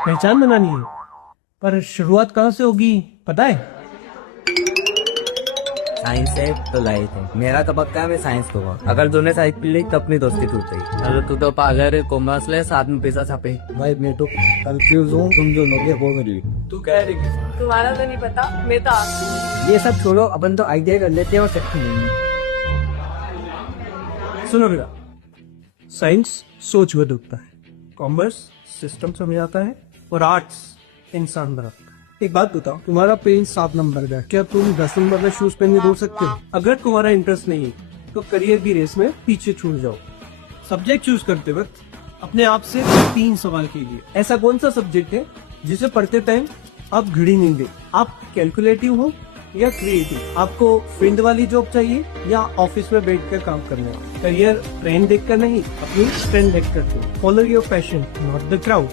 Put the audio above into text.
पहचान बनानी है, पर शुरुआत कहाँ से होगी पता है? साइंस है तो लाइफ है। मेरा तो पक्का है मैं साइंस को अगर तूने साइंस पी ली तो अपनी दोस्ती टूट गई। अरे तू तो पागल है, कॉमर्स ले साथ में पैसा छापे। भाई मैं तो कंफ्यूज हूँ, तुम जो लोगे वो मेरी। तू कह रही है? तुम्हारा तो नहीं पता, मैं तो आपकी। ये सब छोड़ो, अपन तो आइडिया कर लेते हैं और सेक्शन लेंगे। सुनो मेरा, साइंस सोच बदलता है, कॉमर्स सिस्टम समझाता है और आर्ट्स इंसान बनाता है। एक बात बताओ, तुम्हारा पेन 7 नंबर का है, क्या तुम 10 नंबर का शूज पहन के दौड़ सकते हो? अगर तुम्हारा इंटरेस्ट नहीं है तो करियर की रेस में पीछे छूट जाओ। सब्जेक्ट चूज करते वक्त अपने आप से 3 सवाल कीजिए, ऐसा कौन सा सब्जेक्ट है जिसे पढ़ते टाइम आप घड़ी नहीं दे? आप कैलकुलेटिव हो या क्रिएटिव? आपको फील्ड वाली जॉब चाहिए या ऑफिस में बैठ कर काम करने वाला? करियर ट्रेंड देखकर नहीं, अपनी स्ट्रेंथ देखकर। Follow your passion, not the crowd.